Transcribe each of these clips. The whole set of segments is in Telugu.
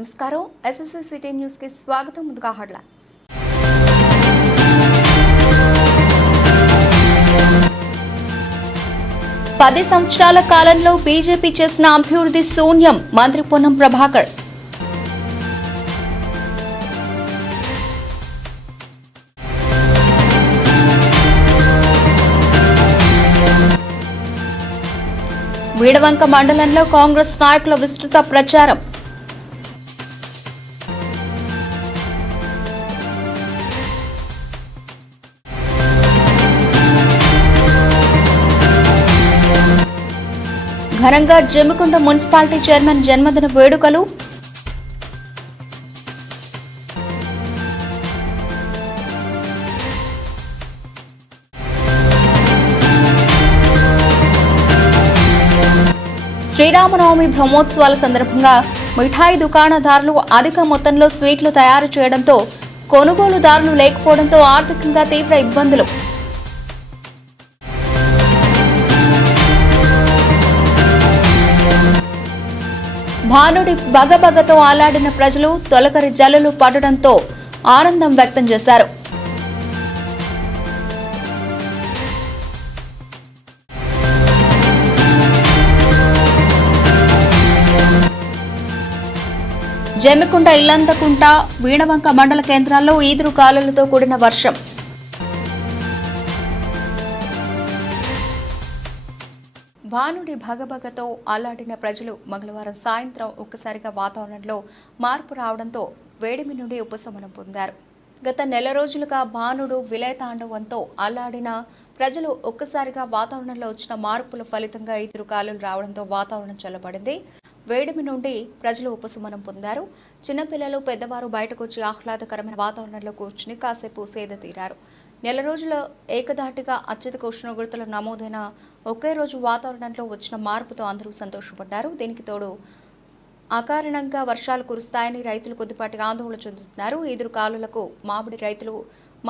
నమస్కారం ఎస్ఎస్సీ సిటీ న్యూస్ కి స్వాగతం. ముందుగా హెడ్లైన్స్. పది సంవత్సరాల కాలంలో బీజేపీ చేసిన అభివృద్ధి శూన్యం. మంత్రి పొన్నం ప్రభాకర్. వీడవంక మండలంలో కాంగ్రెస్ నాయకుల విస్తృత ప్రచారం. ఘనంగా జమ్మికుంట మున్సిపాలిటీ చైర్మన్ జన్మదిన వేడుకలు. శ్రీరామనవమి బ్రహ్మోత్సవాల సందర్భంగా మిఠాయి దుకాణదారులు అధిక మొత్తంలో స్వీట్లు తయారు చేయడంతో కొనుగోలుదారులు లేకపోవడంతో ఆర్థికంగా తీవ్ర ఇబ్బందులు. భానుడి బగబగతో ఆలాడిన ప్రజలు తొలకరి జల్లులు పడడంతో ఆనందం వ్యక్తం చేశారు. జమ్మికుంట, ఇల్లంతకుంట, వీణవంక మండల కేంద్రాల్లో ఈదురు గాలులతో కూడిన వర్షం. భానుడి భగభగతో అల్లాడిన ప్రజలు మంగళవారం సాయంత్రం ఒక్కసారిగా వాతావరణంలో మార్పు రావడంతో వేడిమి నుండి ఉపశమనం పొందారు. గత నెల రోజులుగా భానుడు విలయతాండవంతో అల్లాడిన ప్రజలు ఒక్కసారిగా వాతావరణంలో వచ్చిన మార్పుల ఫలితంగా ఈదురు గాలులు రావడంతో వాతావరణం చల్లబడింది. వేడిమి నుండి ప్రజలు ఉపశమనం పొందారు. చిన్నపిల్లలు, పెద్దవారు బయటకు వచ్చి ఆహ్లాదకరమైన వాతావరణంలో కూర్చుని కాసేపు సేద తీరారు. నెల రోజుల ఏకధాటిగా అత్యధిక ఉష్ణోగ్రతలు నమోదైన ఒకే రోజు వాతావరణంలో వచ్చిన మార్పుతో అందరూ సంతోషపడ్డారు. దీనికి తోడు అకారణంగా వర్షాలు కురుస్తాయని రైతులు కొద్దిపాటి ఆందోళన చెందుతున్నారు. ఈదురు కాలులకు రైతులు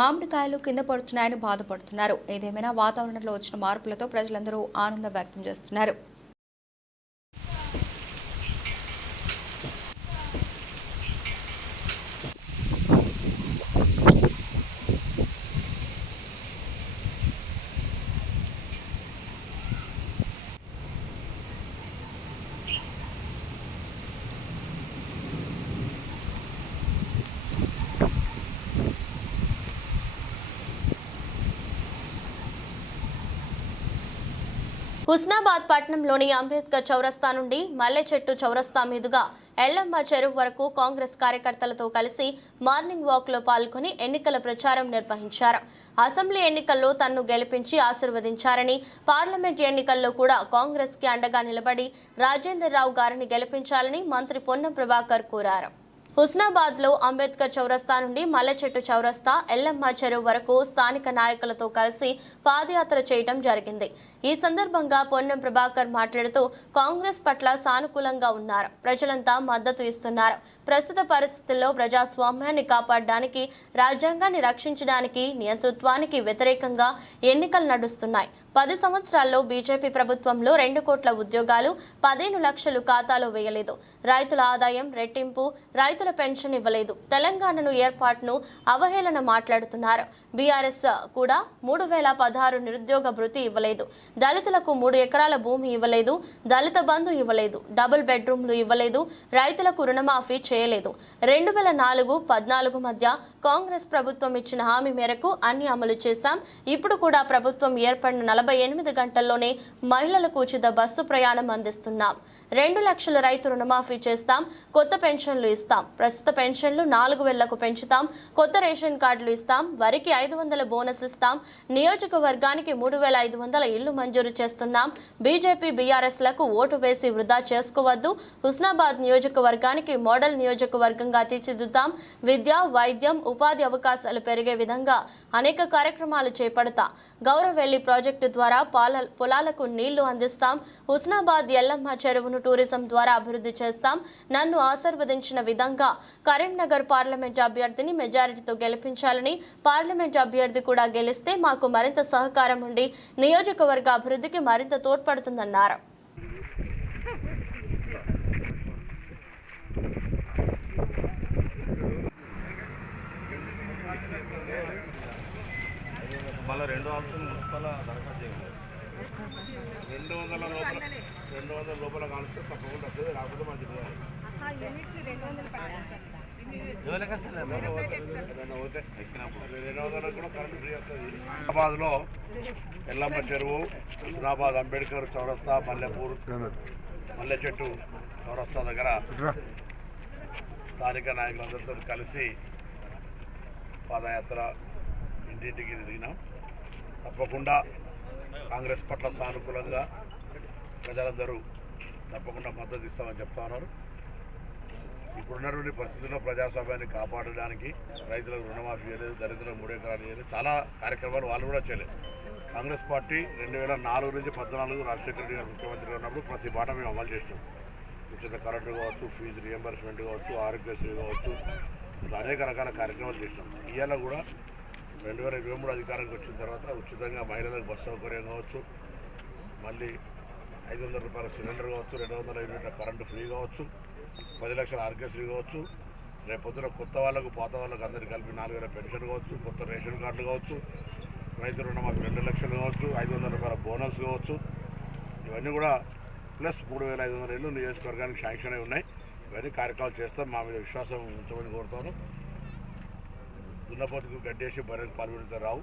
మామిడికాయలు కింద పడుతున్నాయని బాధపడుతున్నారు. ఏదేమైనా వాతావరణంలో వచ్చిన మార్పులతో ప్రజలందరూ ఆనందం వ్యక్తం చేస్తున్నారు. హుస్నాబాద్ పట్టణంలోని అంబేద్కర్ చౌరస్తా నుండి మల్లెచెట్టు చౌరస్తా మీదుగా ఎల్లమ్మ చెరువు వరకు కాంగ్రెస్ కార్యకర్తలతో కలిసి మార్నింగ్ వాక్ లో పాల్గొని ఎన్నికల ప్రచారం నిర్వహించారు. అసెంబ్లీ ఎన్నికల్లో తన్ను గెలిపించి ఆశీర్వదించారని, పార్లమెంట్ ఎన్నికల్లో కూడా కాంగ్రెస్ కి అండగా నిలబడి రాజేందర్ రావు గారిని గెలిపించాలని మంత్రి పొన్నం ప్రభాకర్ కోరారు. హుస్నాబాద్ లో అంబేద్కర్ చౌరస్తా నుండి మల్లెచెట్టు చౌరస్తా, ఎల్లమ్మ చెరువు వరకు స్థానిక నాయకులతో కలిసి పాదయాత్ర చేయడం జరిగింది. ఈ సందర్భంగా పొన్నం ప్రభాకర్ మాట్లాడుతూ కాంగ్రెస్ పట్ల సానుకూలంగా ఉన్నారు. ప్రజలంతా మద్దతు ఇస్తున్నారు. ప్రస్తుత పరిస్థితుల్లో ప్రజాస్వామ్యాన్ని కాపాడడానికి, రాజ్యాంగాన్ని రక్షించడానికి, నియంతృత్వానికి వ్యతిరేకంగా ఎన్నికలు నడుస్తున్నాయి. 10 సంవత్సరాల్లో బీజేపీ ప్రభుత్వంలో 2 కోట్ల ఉద్యోగాలు, 15 లక్షలు ఖాతాలో వేయలేదు. రైతుల ఆదాయం రెట్టింపు, రైతుల పెన్షన్ ఇవ్వలేదు. తెలంగాణను ఏర్పాటును అవహేళన మాట్లాడుతున్నారు. బీఆర్ఎస్ కూడా 3016 నిరుద్యోగ భృతి ఇవ్వలేదు. దళితులకు 3 ఎకరాల భూమి ఇవ్వలేదు. దళిత బంధు ఇవ్వలేదు. డబుల్ బెడ్రూమ్లు ఇవ్వలేదు. రైతులకు రుణమాఫీ చేయలేదు. 2004-14 మధ్య కాంగ్రెస్ ప్రభుత్వం ఇచ్చిన హామీ మేరకు అన్ని అమలు చేశాం. ఇప్పుడు కూడా ప్రభుత్వం ఏర్పడిన 48 గంటల్లోనే మహిళలకు ఉచిత బస్సు ప్రయాణం అందిస్తున్నాం. 2 లక్షల రైతు రుణమాఫీ చేస్తాం. కొత్త పెన్షన్లు ఇస్తాం. ప్రస్తుత పెన్షన్లు 4000కు పెంచుతాం. కొత్త రేషన్ కార్డులు ఇస్తాం. వరికి 500 బోనస్ ఇస్తాం. నియోజకవర్గానికి 3500 ఇళ్లు మంజూరు చేస్తున్నాం. బీజేపీ, బీఆర్ఎస్ లకు ఓటు వేసి వృధా చేసుకోవద్దు. హుస్నాబాద్ నియోజకవర్గానికి మోడల్ నియోజకవర్గంగా తీర్చిదిద్దాం. విద్య, వైద్యం, ఉపాధి అవకాశాలు పెరిగే విధంగా అనేక కార్యక్రమాలు చేపడతా. గౌరవెల్లి ప్రాజెక్టు ద్వారా పొలాలకు నీళ్లు అందిస్తాం. హుస్నాబాద్ ఎల్లమ్మ చెరువును టూరిజం ద్వారా అభివృద్ధి చేస్తాం. నన్ను ఆశీర్వదించిన విధంగా కరీంనగర్ పార్లమెంట్ అభ్యర్థిని మెజారిటీతో గెలిపించాలని, పార్లమెంట్ అభ్యర్థి కూడా గెలిస్తే మాకు మరింత సహకారం ఉండి నియోజకవర్గ అభివృద్ధికి మరింత తోడ్పడుతుందన్నారు. మళ్ళీ 2 ఆప్షన్ మున్సిపల్ దరఖాస్తు చేయాలి. 200 లోపల కానిస్తే తప్పకుండా వస్తుంది. రాకపోతే మంచిది హైదరాబాద్లో ఎల్లమ్మ చెరువు, హుస్నాబాద్ అంబేద్కర్ చౌరస్తా, మల్లెపూర్ మల్లె చెట్టు చౌరస్తా దగ్గర స్థానిక నాయకులందరితో కలిసి పాదయాత్ర ఇంటింటికి తిరిగినాం. తప్పకుండా కాంగ్రెస్ పట్ల సానుకూలంగా ప్రజలందరూ తప్పకుండా మద్దతు ఇస్తామని చెప్తా ఉన్నారు. ఇప్పుడున్నటువంటి పరిస్థితుల్లో ప్రజాస్వామ్యాన్ని కాపాడడానికి రైతులకు రుణమాఫీ చేయలేదు, దళితులకు 3 ఎకరాలు చేయలేదు, చాలా కార్యక్రమాలు వాళ్ళు కూడా చేయలేదు. కాంగ్రెస్ పార్టీ 2004 నుంచి 2014 రాజశేఖర రెడ్డి గారు ముఖ్యమంత్రిగా ఉన్నప్పుడు ప్రతి మాట మేము అమలు చేస్తాం. ఉచిత కరెంటు కావచ్చు, ఫీజు రియంబర్స్మెంట్ కావచ్చు, ఆరోగ్యశ్రీ కావచ్చు, అనేక రకాల కార్యక్రమాలు చేసినాం. ఇవాళ కూడా 2023 అధికారానికి వచ్చిన తర్వాత ఉచితంగా మహిళలకు బస్సు సౌకర్యం కావచ్చు, మళ్ళీ 500 రూపాయల సిలిండర్ కావచ్చు, 200 యూనిట్ల కరెంటు ఫ్రీ కావచ్చు, 10 లక్షల ఆరోగ్యశ్రీ కావచ్చు, రేపు పొద్దున కొత్త వాళ్ళకు పాత వాళ్ళకు అందరికీ కలిపి 4000 పెన్షన్ కావచ్చు, కొత్త రేషన్ కార్డులు కావచ్చు, రైతు రుణమాఫీ 2 లక్షలు కావచ్చు, 500 రూపాయల బోనస్ కావచ్చు, ఇవన్నీ కూడా ప్లస్ 3500 ఇళ్ళు నియోజకవర్గానికి శాంక్షన్ అయి ఉన్నాయి. ఇవన్నీ కార్యక్రమాలు చేస్తాం. మా మీద విశ్వాసం ఉంచమని కోరుతాను. దున్నపోతుకు గడ్డేసి బర్రెకు పాల్గొనితే రావు.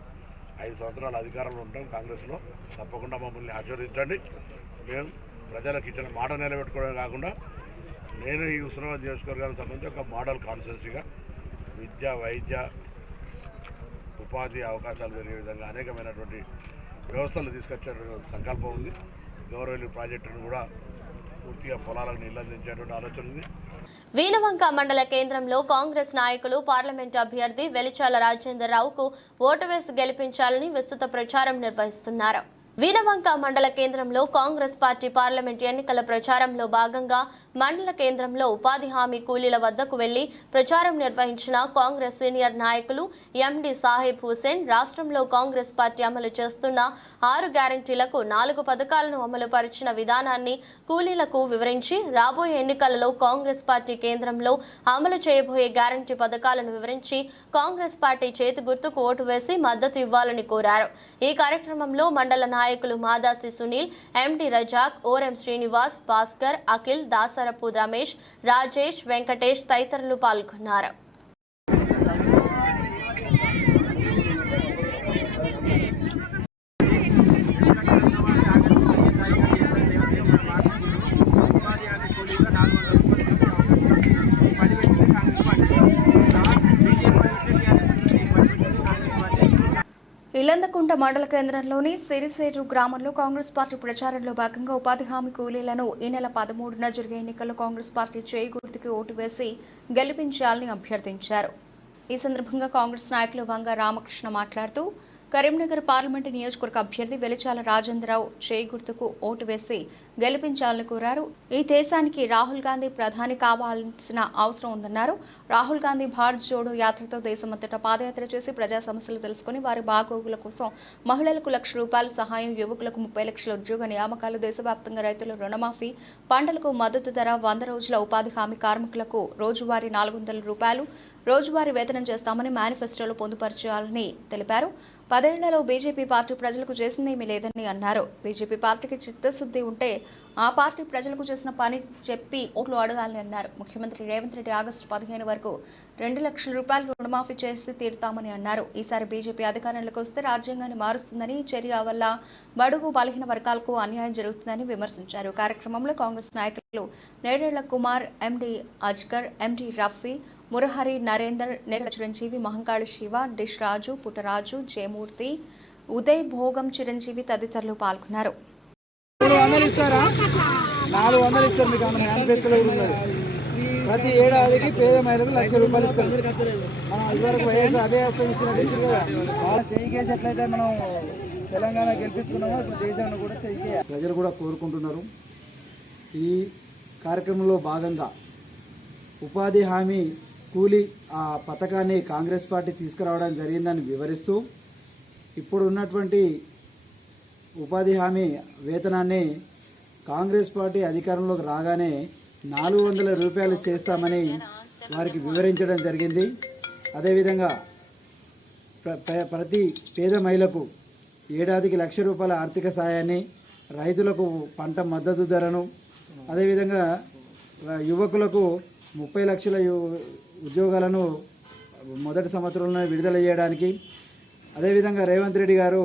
5 సంవత్సరాలు అధికారంలో ఉంటాం కాంగ్రెస్లో. తప్పకుండా మమ్మల్ని ఆశీర్వదించండి. మేము ప్రజలకు ఇచ్చిన మాట నిలబెట్టుకోవడమే కాకుండా నేను ఈ హుస్నాబాద్ నియోజకవర్గానికి సంబంధించి ఒక మోడల్ కాన్స్టిట్యున్సీగా విద్య, వైద్య, ఉపాధి అవకాశాలు జరిగే విధంగా అనేకమైనటువంటి వ్యవస్థలు తీసుకొచ్చే సంకల్పం ఉంది. గౌరవల్లి ప్రాజెక్టును కూడా పూర్తిగా పొలాలకు నీళ్ళు అందించేటువంటి ఆలోచన ఉంది. వీణవంక మండల కేంద్రంలో కాంగ్రెస్ నాయకులు పార్లమెంట్ అభ్యర్థి వెలిచాల రాజేందర్ రావుకు ఓటు వేసి గెలిపించాలని విస్తృత ప్రచారం నిర్వహిస్తున్నారు. వీణవంక మండల కేంద్రంలో కాంగ్రెస్ పార్టీ పార్లమెంట్ ఎన్నికల ప్రచారంలో భాగంగా మండల కేంద్రంలో ఉపాధి హామీ కూలీల వద్దకు వెళ్లి ప్రచారం నిర్వహించిన కాంగ్రెస్ సీనియర్ నాయకులు ఎండి సాహెబ్ హుసేన్ రాష్ట్రంలో కాంగ్రెస్ పార్టీ అమలు చేస్తున్న 6 గ్యారంటీలకు 4 పథకాలను అమలు పరిచిన విధానాన్ని కూలీలకు వివరించి రాబోయే ఎన్నికలలో కాంగ్రెస్ పార్టీ కేంద్రంలో అమలు చేయబోయే గ్యారంటీ పథకాలను వివరించి కాంగ్రెస్ పార్టీ చేతి గుర్తుకు ఓటు వేసి మద్దతు ఇవ్వాలని కోరారు. ఈ కార్యక్రమంలో మండల నాయకులు మాదాసి సునీల్, ఎండి రజాక్, ఓరం శ్రీనివాస్, భాస్కర్, అఖిల్, దాసరపు రమేష్, రాజేష్, వెంకటేష్ తదితరులు పాల్గొన్నారు. ఇల్లందకుంట మండల కేంద్రంలోని సిరిసేరు గ్రామంలో కాంగ్రెస్ పార్టీ ప్రచారంలో భాగంగా ఉపాధి హామీ కూలీలను ఈ నెల 13న జరిగే ఎన్నికల్లో కాంగ్రెస్ పార్టీ చేయి గుర్తుకి ఓటు వేసి గెలిపించాలని అభ్యర్థించారు. ఈ సందర్భంగా కాంగ్రెస్ నాయకులు వంగ రామకృష్ణ మాట్లాడుతూ కరీంనగర్ పార్లమెంటు నియోజకవర్గ అభ్యర్థి వెలిచాల రాజేంద్రరావు చేయి గుర్తుకు ఓటు వేసి గెలిపించాలని కోరారు. ఈ దేశానికి రాహుల్ గాంధీ ప్రధాని కావాల్సిన అవసరం ఉందన్నారు. రాహుల్ గాంధీ భారత్ జోడో యాత్రతో దేశమంతటా పాదయాత్ర చేసి ప్రజా సమస్యలు తెలుసుకుని వారి బాగోగుల కోసం మహిళలకు ₹1,00,000 సహాయం, యువకులకు 30 లక్షల ఉద్యోగ నియామకాలు, దేశవ్యాప్తంగా రైతుల రుణమాఫీ, పంటలకు మద్దతు ధర, 100 రోజుల ఉపాధి హామీ కార్మికులకు రోజువారీ ₹400 రోజువారీ వేతనం చేస్తామని మేనిఫెస్టోలో పొందుపరచాలని తెలిపారు. 10 ఏళ్లలో బీజేపీ పార్టీ ప్రజలకు చేసిందేమీ లేదని అన్నారు. బీజేపీ పార్టీకి చిత్తశుద్ధి ఉంటే ఆ పార్టీ ప్రజలకు చేసిన పని చెప్పి ఓట్లు అడగాలని అన్నారు. ముఖ్యమంత్రి రేవంత్ రెడ్డి ఆగస్టు 15 వరకు ₹2,00,000 రుణమాఫీ చేసి తీరుతామని అన్నారు. ఈసారి బీజేపీ అధికారంలోకి వస్తే రాజ్యాంగాన్ని మారుస్తుందని, ఈ చర్య వల్ల బడుగు బలహీన వర్గాలకు అన్యాయం జరుగుతుందని విమర్శించారు. కార్యక్రమంలో కాంగ్రెస్ నాయకులు నేడేళ్ల కుమార్, ఎండి అజ్గర్, ఎండి రఫీ, మురహరి, నరేందర్, నేల చిరంజీవి, మహంకాళి శివ, డిష్ రాజు, పుట్టరాజు, జయమూర్తి, ఉదయ్ భోగం చిరంజీవి తదితరులు పాల్గొన్నారు. 400 ఇస్తారా? 400 ఇస్తారు మీకు. మేనిఫెస్టోలో ఉన్నది ప్రతి ఏడాదికి పేద మహిళలకు ₹1,00,000 ఇస్తారు. మనం ఇదివరకు వైఎస్ఆర్ అదే ఇచ్చినట్టు కదా. వాళ్ళ చెయ్యికేసి ఎట్లయితే మనం తెలంగాణ గెలిపించుకున్నామో ఇప్పుడు దేశంలో కూడా చెయ్యి. ప్రజలు కూడా కోరుకుంటున్నారు. ఈ కార్యక్రమంలో భాగంగా ఉపాధి హామీ కూలీ ఆ పథకాన్ని కాంగ్రెస్ పార్టీ తీసుకురావడం జరిగిందని వివరిస్తూ ఇప్పుడు ఉన్నటువంటి ఉపాధి హామీ వేతనాన్ని కాంగ్రెస్ పార్టీ అధికారంలోకి రాగానే ₹400 చేస్తామని వారికి వివరించడం జరిగింది. అదేవిధంగా ప్రతి పేద మహిళకు ఏడాదికి ₹1,00,000 ఆర్థిక సాయాన్ని, రైతులకు పంట మద్దతు ధరను, అదేవిధంగా యువకులకు 30 లక్షల ఉద్యోగాలను మొదటి సంవత్సరంలో విడుదల చేయడానికి, అదేవిధంగా రేవంత్ రెడ్డి గారు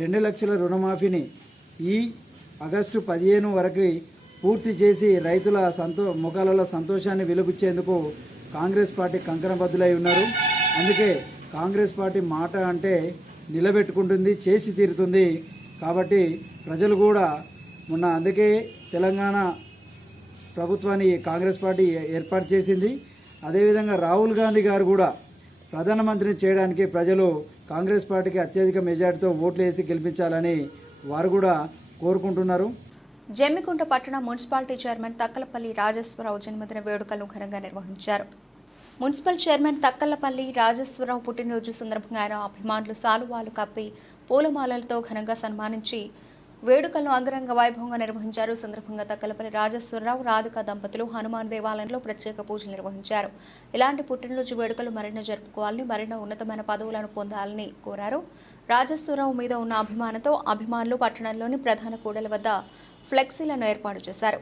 2 లక్షల రుణమాఫీని ఈ ఆగస్టు 15 వరకు పూర్తి చేసి రైతుల ముఖాలలో సంతోషాన్ని వెలుగుచ్చేందుకు కాంగ్రెస్ పార్టీ కంకణబద్దులై ఉన్నారు. అందుకే కాంగ్రెస్ పార్టీ మాట అంటే నిలబెట్టుకుంటుంది, చేసి తీరుతుంది. కాబట్టి ప్రజలు కూడా అందుకే తెలంగాణ ప్రభుత్వాన్ని కాంగ్రెస్ పార్టీ ఏర్పాటు చేసింది. అదేవిధంగా రాహుల్ గాంధీ గారు కూడా ప్రధానమంత్రిని చేయడానికి ప్రజలు కాంగ్రెస్ పార్టీకి అత్యధిక మెజార్టీతో ఓట్లు వేసి గెలిపించాలని వారు కూడా కోరుకుంటున్నారు. జమ్మికుంట పట్టణ మున్సిపాలిటీ చైర్మన్ తక్కలపల్లి రాజేశ్వరరావు జన్మదిన వేడుకలను ఘనంగా నిర్వహించారు. మున్సిపల్ చైర్మన్ తక్కలపల్లి రాజేశ్వరరావు పుట్టినరోజు సందర్భంగా ఆయన అభిమానులు సాలువాలు కప్పి పూలమాలలతో ఘనంగా సన్మానించి వేడుకలను అంగరంగ వైభవంగా నిర్వహించారు. సందర్భంగా తక్కలపల్లి రాజేశ్వరరావు, రాధిక దంపతులు హనుమాన్ దేవాలయంలో ప్రత్యేక పూజలు నిర్వహించారు. ఇలాంటి పుట్టినరోజు వేడుకలు మరెన్నో జరుపుకోవాలని, మరెన్నో ఉన్నతమైన పదవులను పొందాలని కోరారు. రాజేశ్వరరావు మీద ఉన్న అభిమానంతో అభిమానులు పట్టణంలోని ప్రధాన కూడల వద్ద ఫ్లెక్సీలను ఏర్పాటు చేశారు.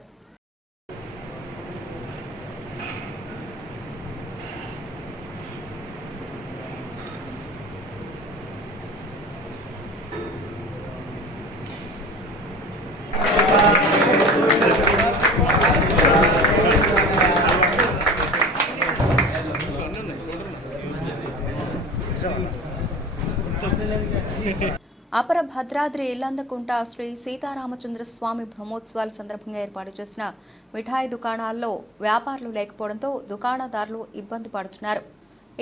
అపర భద్రాద్రి ఇల్లందకుంట శ్రీ సీతారామచంద్ర స్వామి బ్రహ్మోత్సవాల సందర్భంగా ఏర్పాటు చేసిన మిఠాయి దుకాణాల్లో వ్యాపారులు లేకపోవడంతో దుకాణదారులు ఇబ్బంది పడుతున్నారు.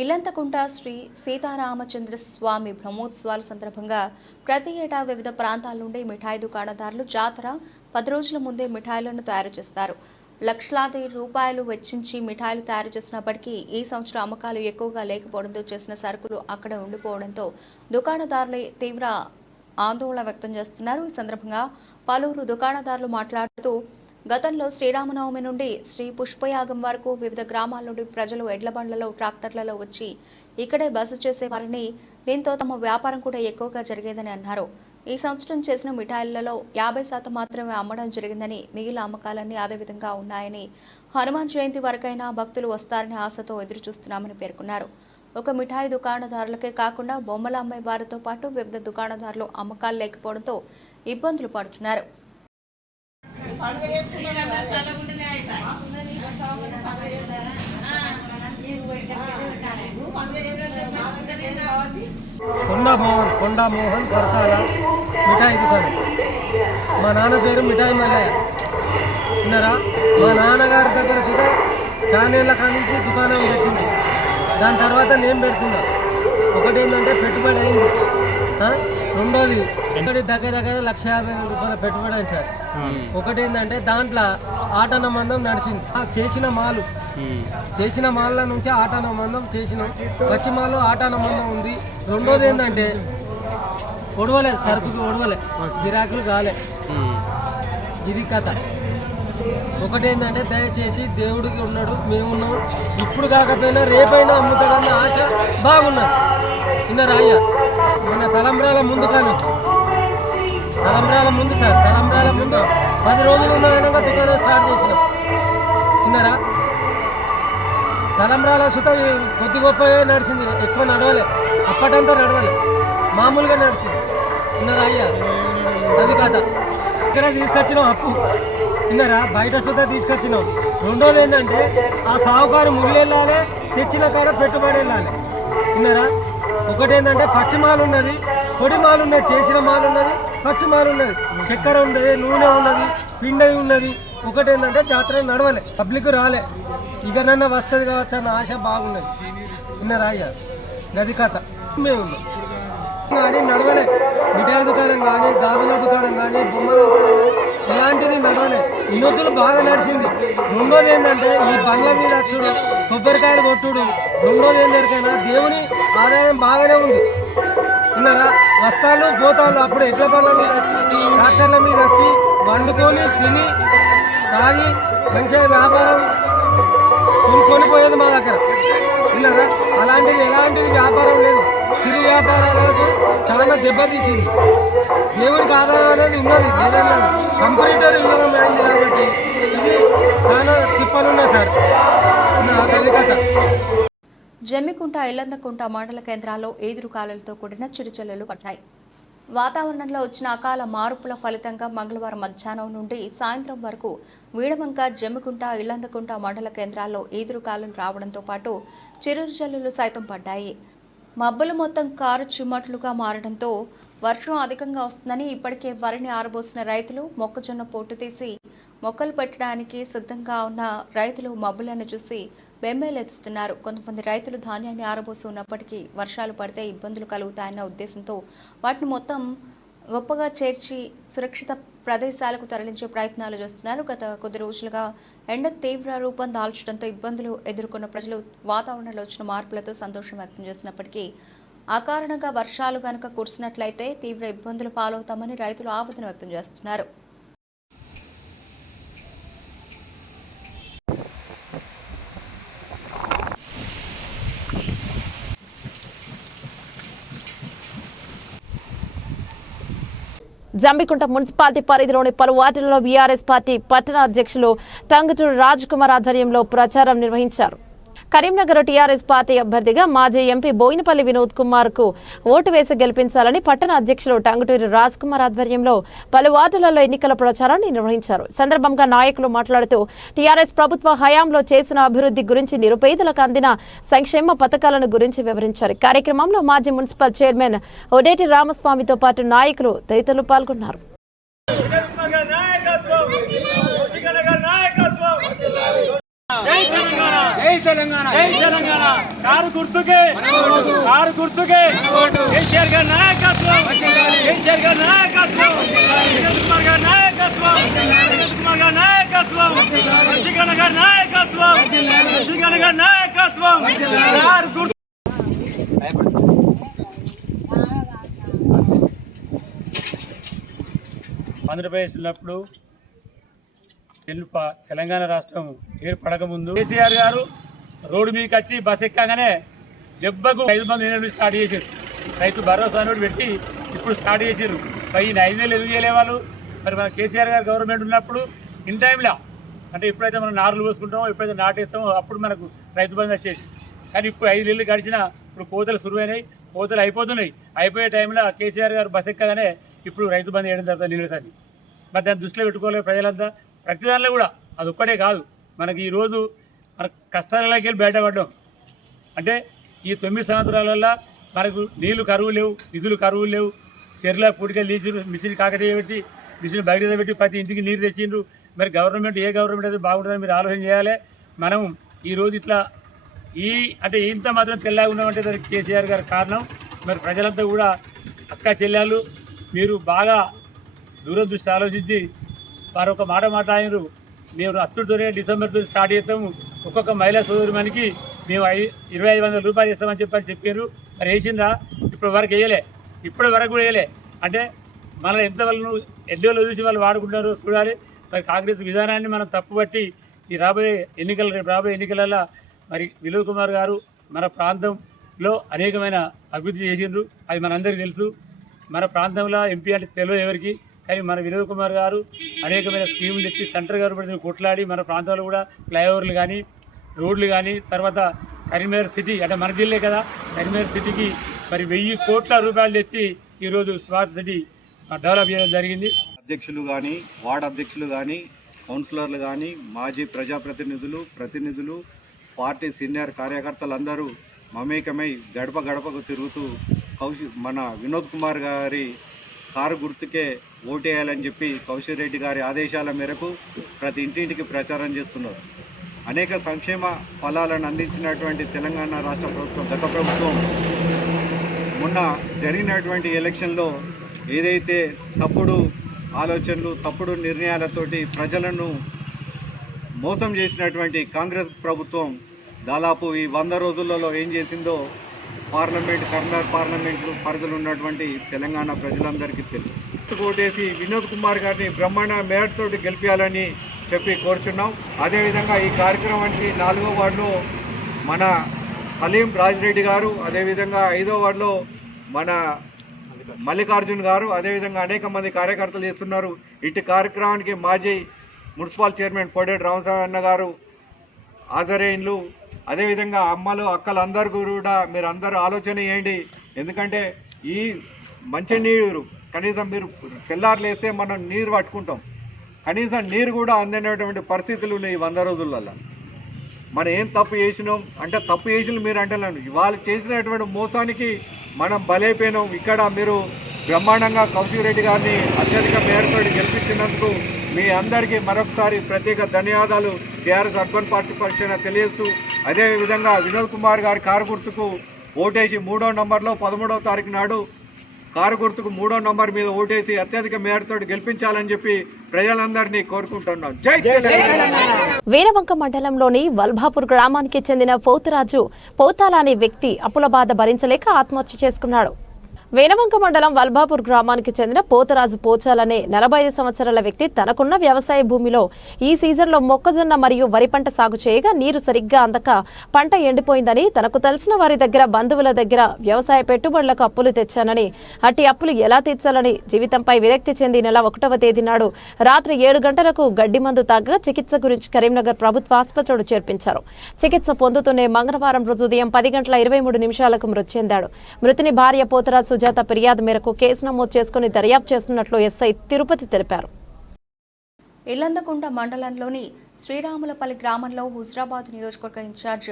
ఇల్లంతకుంట శ్రీ సీతారామచంద్ర స్వామి బ్రహ్మోత్సవాల సందర్భంగా ప్రతి ఏటా వివిధ ప్రాంతాల నుండి మిఠాయి దుకాణదారులు జాతర 10 రోజుల ముందే మిఠాయిలను తయారు చేస్తారు. లక్షలాది రూపాయలు వెచ్చించి మిఠాయిలు తయారు చేసినప్పటికీ ఈ సంవత్సరం అమ్మకాలు ఎక్కువగా లేకపోవడంతో చేసిన సరుకులు అక్కడ ఉండిపోవడంతో దుకాణదారులు తీవ్ర ఆందోళన వ్యక్తం చేస్తున్నారు. ఈ సందర్భంగా పలువురు దుకాణదారులు మాట్లాడుతూ గతంలో శ్రీరామనవమి నుండి శ్రీ పుష్పయాగం వరకు వివిధ గ్రామాల నుండి ప్రజలు ఎడ్ల బండ్లలో, ట్రాక్టర్లలో వచ్చి ఇక్కడే బస చేసేవారని, దీంతో తమ వ్యాపారం కూడా ఎక్కువగా జరిగేదని అన్నారు. ఈ సంవత్సరం చేసిన మిఠాయిలలో 50% మాత్రమే అమ్మడం జరిగిందని, మిగిలిన అమ్మకాలన్నీ అదే విధంగా ఉన్నాయని, హనుమాన్ జయంతి వరకైనా భక్తులు వస్తారని ఆశతో ఎదురుచూస్తున్నామని పేర్కొన్నారు. ఒక మిఠాయి దుకాణదారులకే కాకుండా బొమ్మల అమ్మే వారితో పాటు వివిధ దుకాణదారులు అమ్మకాలు లేకపోవడంతో ఇబ్బందులు పడుతున్నారు. కొండా మోహన్ పరకాల మిఠాయి దుకాణం. మా నాన్న పేరు మిఠాయి మల్లయ్య. విన్నారా? మా నాన్నగారి దగ్గర కూడా చానేళ్ల కాడ నుంచి దుకాణం పెట్టింది. దాని తర్వాత నేను పెడుతున్నా. ఒకటి ఏంటంటే పెట్టుబడి అయింది, రెండోది దగ్గర దగ్గర ₹150,000 పెట్టుబడి అయింది సార్. ఒకటి ఏంటంటే దాంట్లో ఆటన మందం నడిచింది. చేసిన మాల నుంచి ఆటన మందం చేసినాం. పచ్చి మాలు ఆటన మందం ఉంది. రెండోది ఏంటంటే ఒడవలే, సరుకుకి ఒడవలే, గిరాకులు కాలే. ఇది కథ. ఒకటి ఏంటంటే దయచేసి దేవుడికి ఉన్నాడు, మేమున్నాం, ఇప్పుడు కాకపోయినా రేపైనా అమ్ముతాడన్న ఆశ బాగున్నది. విన్నారాయ్య? మన తలంబ్రాల ముందు కానీ తలంబ్రాల ముందు సార్, తలంబ్రాల ముందు 10 రోజులు ఉన్న విధంగా దుకాణం స్టార్ట్ చేసినాం. విన్నారా? తలంబ్రాల సుత కొద్ది గొప్ప నడిచింది, ఎక్కువ నడవలే. అప్పటంతా నడవలే, మామూలుగా నడిచింది. విన్నారాయ్య? అది కథ. ఇక్కడ తీసుకొచ్చినాం అప్పు. విన్నారా? బయట సుతా తీసుకొచ్చినాం. రెండోది ఏంటంటే ఆ సావుకారు ముళ్ళు వెళ్ళాలి, తెచ్చిన కాడ పెట్టుబడి వెళ్ళాలి. విన్నారా? ఒకటి ఏంటంటే పచ్చి మాలు ఉన్నది, పొడి మాలు ఉన్నది, చేసిన మాలు ఉన్నది, పచ్చి మాలు ఉన్నది, చక్కెర ఉన్నది, నూనె ఉన్నది, పిండి ఉన్నది. ఒకటి ఏంటంటే జాతర నడవలే, పబ్లిక్ రాలే. ఇక నన్న వస్తుంది కావచ్చు అన్న ఆశ బాగున్నది. విన్నారా అయ్యా? గది కథ. మేము ఉన్నాం కానీ నడవలే. మిఠాయి దుకాణం కానీ, గాజుల దుకాణం కానీ, బొమ్మల దుకాణం కానీ ఇలాంటిది నడవలే. ఇన్నొద్దులు బాగా నడిచింది. రెండోది ఏంటంటే ఈ బండ్ల మీద వచ్చుడు, కొబ్బరికాయలు కొట్టుడు. రెండోది ఏంటంటే దేవుని ఆదాయం బాగానే ఉంది. విన్నారా? వస్తాలు పోతాలు అప్పుడు ఎడ్ల బండ్ల మీద వచ్చి, ట్రాక్టర్ల మీద వచ్చి వండుకొని తిని తాగి మంచిగా వ్యాపారం కొనిపోయేది మా దగ్గర. విన్నారా? అలాంటిది ఎలాంటిది వ్యాపారం లేదు. చిరు వ్యాపారాలకు చాలా దెబ్బతీసింది. దేవుడికి ఆదాయం అనేది ఉన్నది లేదన్నది కంప్లీటర్ విలీనం అయింది కాబట్టి ఇది చాలా తిప్పలున్నాయి సార్. అది కథ. జమ్మికుంట, ఇల్లందకుంట మండల కేంద్రాల్లో ఈదురుగాలులతో కూడిన చిరుజల్లులు పడ్డాయి. వాతావరణంలో వచ్చిన అకాల మార్పుల ఫలితంగా మంగళవారం మధ్యాహ్నం నుండి సాయంత్రం వరకు వీడవంక, జమ్మికుంట, ఇల్లందకుంట మండల కేంద్రాల్లో ఈదురుగాలులు రావడంతో పాటు చిరుజల్లులు సైతం పడ్డాయి. మబ్బులు మొత్తం కారు చిమ్మట్లుగా మారడంతో వర్షం అధికంగా వస్తుందని ఇప్పటికే వరిని ఆరబోసిన రైతులు మొక్కజొన్న పొట్టు తీసి మొక్కలు పెట్టడానికి సిద్ధంగా ఉన్న రైతులు మబ్బులను చూసి బెంబేలెత్తుతున్నారు. కొంతమంది రైతులు ధాన్యాన్ని ఆరబోసి ఉన్నప్పటికీ వర్షాలు పడితే ఇబ్బందులు కలుగుతాయన్న ఉద్దేశంతో వాటిని మొత్తం గొప్పగా చేర్చి సురక్షిత ప్రదేశాలకు తరలించే ప్రయత్నాలు చేస్తున్నారు. గత కొద్ది రోజులుగా ఎండ తీవ్ర రూపం దాల్చడంతో ఇబ్బందులు ఎదుర్కొన్న ప్రజలు వాతావరణంలో వచ్చిన మార్పులతో సంతోషం వ్యక్తం చేసినప్పటికీ అకారణంగా వర్షాలు గనుక కురిసినట్లయితే తీవ్ర ఇబ్బందులు పాలవుతామని రైతులు ఆవేదన వ్యక్తం చేస్తున్నారు. జంబికుంట మున్సిపాలిటీ పరిధిలోని పలు వార్డులలో బీఆర్ఎస్ పార్టీ పట్టణ అధ్యక్షులు టంగుటూరి రాజ్ కుమార్ ఆధ్వర్యంలో ప్రచారం నిర్వహించారు. కరీంనగర్ టీఆర్ఎస్ పార్టీ అభ్యర్థిగా మాజీ ఎంపీ బోయినపల్లి వినోద్ కుమార్ కు ఓటు వేసి గెలిపించాలని పట్టణ అధ్యక్షులు టంగుటూరి రాజ్ కుమార్ ఆధ్వర్యంలో పలు వార్డులలో ఎన్నికల ప్రచారాన్ని నిర్వహించారు. సందర్భంగా నాయకులు మాట్లాడుతూ టీఆర్ఎస్ ప్రభుత్వ హయాంలో చేసిన అభివృద్ధి గురించి, నిరుపేదలకు అందిన సంక్షేమ పథకాలను గురించి వివరించారు. కార్యక్రమంలో మాజీ మున్సిపల్ చైర్మన్ ఒడేటి రామస్వామితో పాటు నాయకులు తదితరులు పాల్గొన్నారు. జై తెలంగాణ, జై తెలంగాణ. కారు గుర్తుకే, కారు గుర్తుకే. కేసీఆర్ గారి నాయకత్వం, కేసీఆర్ గారి నాయకత్వం, వినోద్ కుమార్ గారి నాయకత్వం, వినోద్ కుమార్ గారి నాయకత్వం, శశికళ గారి నాయకత్వం, శశికళ గారి నాయకత్వం. కారు గుర్తు. ఆంధ్రప్రదేశ్ ఉన్నప్పుడు తెలంగాణ రాష్ట్రం ఏర్పడకముందు కేసీఆర్ గారు రోడ్డు మీదకి వచ్చి బస్ ఎక్కగానే దెబ్బకు 5 మంది నిలబడి స్టార్ట్ చేశారు. రైతు భరోసా అనేది పెట్టి ఇప్పుడు స్టార్ట్ చేశారు. ఈయన 5,000 ఎందుకు చేయలే వాళ్ళు? మరి మన కేసీఆర్ గారు గవర్నమెంట్ ఉన్నప్పుడు ఇన్ టైంలో, అంటే ఎప్పుడైతే మనం నారులు పోసుకుంటామో, ఎప్పుడైతే నాటేస్తామో అప్పుడు మనకు రైతు బంధు వచ్చేది. కానీ ఇప్పుడు 5 నెలలు గడిచినా ఇప్పుడు కోతలు సురువైనాయి, కోతలు అయిపోతున్నాయి. అయిపోయే టైంలో కేసీఆర్ గారు బస్ ఎక్కగానే ఇప్పుడు రైతు బంధు వేయడం జరుగుతుంది నీళ్ళసారి. మరి దాన్ని దృష్టిలో పెట్టుకోలేదు ప్రజలంతా. ప్రతి దానిలో కూడా అది ఒక్కటే కాదు, మనకి ఈరోజు మన కష్టాలకి వెళ్ళి బయటపడ్డాం. అంటే ఈ 9 సంవత్సరాల వల్ల మనకు నీళ్లు కరువు లేవు, నిధులు కరువు లేవు. చెర్ల పూడికలు తీసిరు, మిషన్ కాకతీయ పెట్టి, మిషన్ బయట పెట్టి ప్రతి ఇంటికి నీరు తెచ్చిండ్రు. మరి గవర్నమెంట్ ఏ గవర్నమెంట్ అయితే బాగుంటుందని మీరు ఆలోచన చేయాలి. మనం ఈరోజు ఇట్లా అంటే ఇంత మాత్రం తెల్లగా ఉన్నామంటే దానికి కేసీఆర్ గారి కారణం. మరి ప్రజలంతా కూడా అక్క చెల్లెళ్ళు మీరు బాగా దూరదృష్టి ఆలోచించి వారు ఒక మాట మాట్లాడినారు. మేము అచ్చుడుతోనే డిసెంబర్తో స్టార్ట్ చేస్తాము, ఒక్కొక్క మహిళా సోదరిమనికి మేము 2,500 రూపాయలు ఇస్తామని చెప్పారు. మరి వేసిందా? ఇప్పటి వరకు వేయలే, ఇప్పటి వరకు కూడా వేయలే. అంటే మన ఎంత వాళ్ళు ఎడ్డోళ్ళు చూసి వాళ్ళు వాడుకుంటారు చూడాలి. మరి కాంగ్రెస్ విధానాన్ని మనం తప్పుపట్టి రేపు రాబోయే ఎన్నికలలో మరి వినోద్ కుమార్ గారు మన ప్రాంతంలో అనేకమైన అభివృద్ధి చేసిండ్రు. అది మనందరికీ తెలుసు. మన ప్రాంతంలో ఎంపీ అంటే తెలియదు ఎవరికి. కానీ మన వినోద్ కుమార్ గారు అనేకమైన స్కీములు తెచ్చి సెంట్రల్ గవర్నమెంట్ కొట్లాడి మన ప్రాంతంలో కూడా ఫ్లైఓవర్లు కానీ, రోడ్లు కానీ, తర్వాత కరీంనగర్ సిటీ అంటే మన జిల్లా కదా, కరీంనగర్ సిటీకి మరి 1,000 కోట్ల రూపాయలు తెచ్చి ఈరోజు స్మార్ట్ సిటీ డెవలప్ చేయడం జరిగింది. అధ్యక్షులు కానీ, వార్డు అధ్యక్షులు కానీ, కౌన్సిలర్లు కానీ, మాజీ ప్రతినిధులు, పార్టీ సీనియర్ కార్యకర్తలందరూ మమేకమై గడప గడపకు తిరుగుతూ మన వినోద్ కుమార్ గారి కారు గుర్తుకే ఓటేయాలని చెప్పి కౌశిక్ రెడ్డి గారి ఆదేశాల మేరకు ప్రతి ఇంటింటికి ప్రచారం చేస్తున్నారు. అనేక సంక్షేమ ఫలాలను అందించినటువంటి తెలంగాణ రాష్ట్ర ప్రభుత్వం, గత ప్రభుత్వం మొన్న జరిగినటువంటి ఎలక్షన్లో ఏదైతే తప్పుడు ఆలోచనలు, తప్పుడు నిర్ణయాలతోటి ప్రజలను మోసం చేసినటువంటి కాంగ్రెస్ ప్రభుత్వం దాదాపు ఈ 100 రోజులలో ఏం చేసిందో కరీంనగర్ పార్లమెంటు పరిధిలో ఉన్నటువంటి తెలంగాణ ప్రజలందరికీ తెలుసు. ఓటేసి వినోద్ కుమార్ గారిని బ్రహ్మాండ మేరట్ తోటి గెలిపించాలని చెప్పి కోరుచున్నాం. అదేవిధంగా ఈ కార్యక్రమానికి 4వ వార్డులో మన సలీం రాజిరెడ్డి గారు, అదేవిధంగా 5వ వార్డులో మన మల్లికార్జున్ గారు, అదేవిధంగా అనేక మంది కార్యకర్తలు చేస్తున్నారు. ఇటు కార్యక్రమానికి మాజీ మున్సిపల్ చైర్మన్ పొడేటి రామసాగన్న గారు హాజరైన్లు. అదేవిధంగా అమ్మలు అక్కలు అందరూ కూడా మీరు అందరూ ఆలోచన చేయండి. ఎందుకంటే ఈ మంచినీరు కనీసం మీరు తెల్లారులేస్తే మనం నీరు పట్టుకుంటాం, కనీసం నీరు కూడా అందినటువంటి పరిస్థితులు ఉన్నాయి 100 రోజులలో. మనం ఏం తప్పు చేసినాం అంటే తప్పు చేసిన మీరు అంటలేను, వాళ్ళు చేసినటువంటి మోసానికి మనం బలైపోయినాం. ఇక్కడ మీరు బ్రహ్మాండంగా కౌశిక్ రెడ్డి గారిని అత్యధిక మేరతో గెలిపించినందుకు మీ అందరికీ మరొకసారి ప్రత్యేక ధన్యవాదాలు టీఆర్ఎస్ అర్బన్ పార్టీ పక్షాన తెలియజేస్తూ, అదేవిధంగా వినోద్ కుమార్ గారి కారు గుర్తుకు ఓటేసి 3వ నంబర్లో 13వ తారీఖు నాడు కారు గుర్తుకు 3వ నంబర్ మీద ఓటేసి అత్యధిక మేరతో గెలిపించాలని చెప్పి ప్రజలందరినీ కోరుకుంటున్నాం. జై తెలంగాణ. వీరవంక మండలంలోని వల్భాపూర్ గ్రామానికి చెందిన పోతురాజు పోతాల అనే వ్యక్తి అప్పుల బాధ భరించలేక ఆత్మహత్య చేసుకున్నాడు. వేనవంక మండలం వల్భాపూర్ గ్రామానికి చెందిన పోతరాజు పోచాలనే 45 సంవత్సరాల వ్యక్తి తనకున్న వ్యవసాయ భూమిలో ఈ సీజన్లో మొక్కజొన్న మరియు వరి పంట సాగు చేయగా నీరు సరిగ్గా అందక పంట ఎండిపోయిందని, తనకు తెలిసిన వారి దగ్గర బంధువుల దగ్గర వ్యవసాయ పెట్టుబడులకు అప్పులు తెచ్చానని, అట్టి అప్పులు ఎలా తీర్చాలని జీవితంపై విరక్తి చెంది నెల 1వ తేదీ నాడు రాత్రి 7 గంటలకు గడ్డి మందు తాగగా చికిత్స గురించి కరీంనగర్ ప్రభుత్వ ఆసుపత్రిలో చేర్పించారు. చికిత్స పొందుతూనే మంగళవారం రోజు ఉదయం 10:23 మృతి చెందాడు. మృతుని భార్య పోతరాజు సుజాత ఫిర్యాదు మేరకు కేసు నమోదు చేసుకుని దర్యాప్తు చేస్తున్నట్లు ఎస్ఐ తిరుపతి తెలిపారు. ఇల్లందకుంట మండలంలోని శ్రీరాములపల్లి గ్రామంలో హుజరాబాద్ నియోజకవర్గ ఇన్ఛార్జ్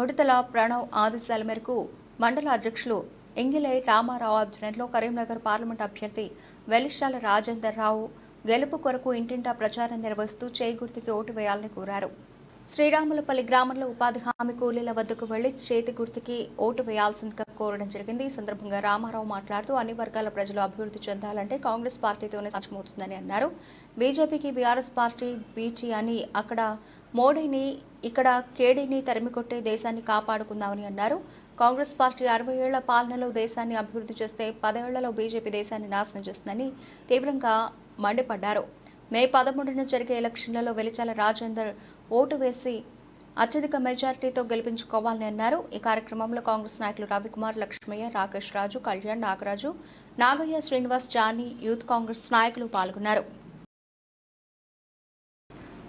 ఒడితల ప్రణవ్ ఆదేశాల మేరకు మండల అధ్యక్షులు ఎంగిలై రామారావు ఆధ్వర్యంలో కరీంనగర్ పార్లమెంట్ అభ్యర్థి వెలిశాల రాజేందర్ రావు గెలుపు కొరకు ఇంటింటా ప్రచారం నిర్వహిస్తూ చేయి గుర్తుకి ఓటు వేయాలని కోరారు. శ్రీరాములపల్లి గ్రామంలో ఉపాధి హామీ కూలీల వద్దకు వెళ్లి చేతి గుర్తుకి ఓటు వేయాల్సిందిగా కోరడం జరిగింది. ఈ సందర్భంగా రామారావు మాట్లాడుతూ అన్ని వర్గాల ప్రజలు అభివృద్ధి చెందాలంటే కాంగ్రెస్ పార్టీతోనే సాధ్యమవుతుందని అన్నారు. బీజేపీకి బీఆర్ఎస్ పార్టీ బీటీ అని అక్కడ మోడీని ఇక్కడ కేడీని తరిమికొట్టే దేశాన్ని కాపాడుకుందామని అన్నారు. కాంగ్రెస్ పార్టీ 60 ఏళ్ల పాలనలో దేశాన్ని అభివృద్ధి చేస్తే 10 ఏళ్లలో బీజేపీ దేశాన్ని నాశనం చేస్తుందని తీవ్రంగా మండిపడ్డారు. మే 13న జరిగే ఎలక్షన్లలో వెలిచాల రాజేందర్ ఓటు వేసి అత్యధిక మెజార్టీతో గెలిపించుకోవాలని అన్నారు. ఈ కార్యక్రమంలో కాంగ్రెస్ నాయకులు రవికుమార్, లక్ష్మయ్య, రాకేష్ రాజు, కళ్యాణ్, నాగరాజు, నాగయ్య, శ్రీనివాస్, జానీ, యూత్ కాంగ్రెస్ నాయకులు పాల్గొన్నారు.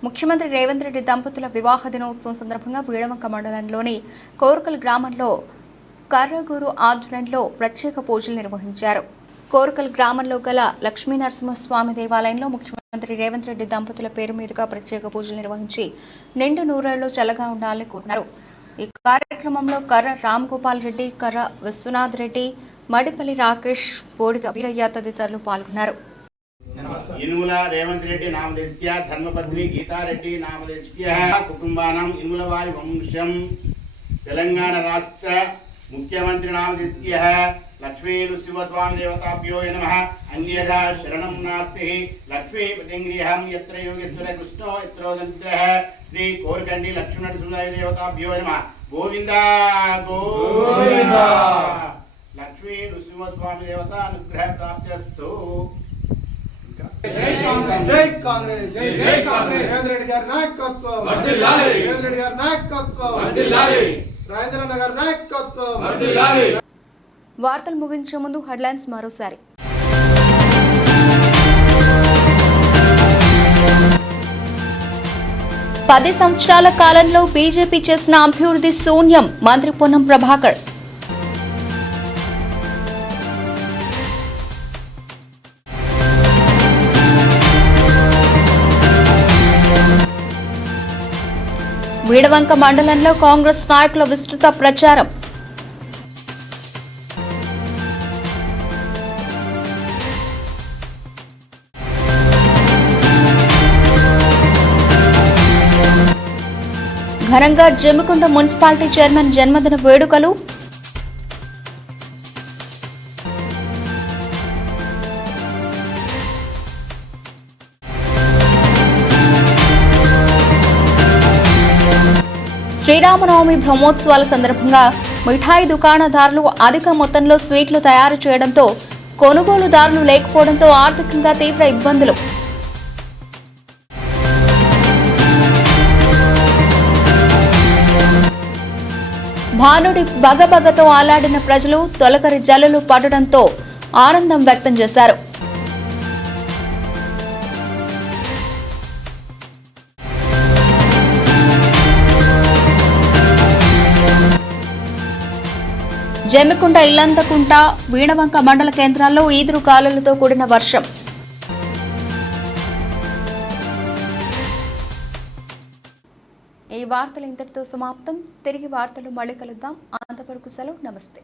ముఖ్యమంత్రి రేవంత్ రెడ్డి దంపతుల వివాహ దినోత్సవం సందర్భంగా వీడవంక మండలంలోని కోర్కల్ గ్రామంలో కర్రగురు ఆధ్వర్యంలో ప్రత్యేక పూజలు నిర్వహించారు. కోర్కల్ గ్రామంలో గల లక్ష్మీనరసింహస్వామి దేవాలయంలో ముఖ్యమంత్రి రేవంత్ రెడ్డి దంపతుల పేరు మీదుగా ప్రత్యేక పూజలు నిర్వహించి నిండు నూరేళ్లు చల్లగా ఉండాలని కోరారు. ఈ కార్యక్రమంలో కర్ర రామ్ గోపాల్ రెడ్డి, కర్ర విశ్వనాథ్ రెడ్డి, మడిపల్లి రాకేష్, బోడిగ వీరయ్య తదితరులు పాల్గొన్నారు. ఇనుముల రేవంత్ రెడ్డి నామధేస్య ధర్మపత్ని గీతారెడ్డి నామధేస్య కుటుంబానం ఇనుముల వారి వంశం తెలంగాణ రాష్ట్ర ముఖ్యమంత్రి నామధేస్య లక్ష్మీ నృసింహస్వామి దేవతాభ్యో నమః. అన్యథా శరణం నాస్తి. లక్ష్మీపతింగ్రిహం యత్ర యోగేశ్వర కృష్ణో యత్రోదంత్రః. శ్రీ కోరకండి లక్ష్మీనరసింహాయ దేవతాభ్యో నమః. గోవింద గోవింద. లక్ష్మీ నృసింహస్వామి దేవత అనుగ్రహ ప్రాప్తిరస్తు. జై కాంగ్రెస్, జై కాంగ్రెస్, జై కాంగ్రెస్. రేవంత్ రెడ్డి గారి నాయకత్వం వర్ధిల్లాలి. రేవంత్ రెడ్డి గారి నాయకత్వం వర్ధిల్లాలి. రాజేంద్ర గారి నాయకత్వం వర్ధిల్లాలి. వార్తలు ముగించే ముందు హెడ్లైన్స్ మరోసారి. పది సంవత్సరాల కాలంలో బీజేపీ చేసిన అభివృద్ధి శూన్యం, మంత్రి పొన్నం ప్రభాకర్. వీడవంక మండలంలో కాంగ్రెస్ నాయకుల విస్తృత ప్రచారం. ఘనంగా జమ్మికుంట మున్సిపాలిటీ చైర్మన్ జన్మదిన వేడుకలు. శ్రీరామనవమి బ్రహ్మోత్సవాల సందర్భంగా మిఠాయి దుకాణదారులు అధిక మొత్తంలో స్వీట్లు తయారు చేయడంతో కొనుగోలుదారులు లేకపోవడంతో ఆర్థికంగా తీవ్ర ఇబ్బందులు. భానుడి బగబగతో ఆలాడిన ప్రజలు తొలకరి జల్లులు పడడంతో ఆనందం వ్యక్తం చేశారు. జమ్మికుంట, ఇల్లంతకుంట, వీణవంక మండల కేంద్రాల్లో ఈదురు గాలులతో కూడిన వర్షం. ఈ వార్తలు ఇంతటితో సమాప్తం. తిరిగి వార్తలు మళ్ళీ కలుద్దాం. అంతవరకు సెలవు. నమస్తే.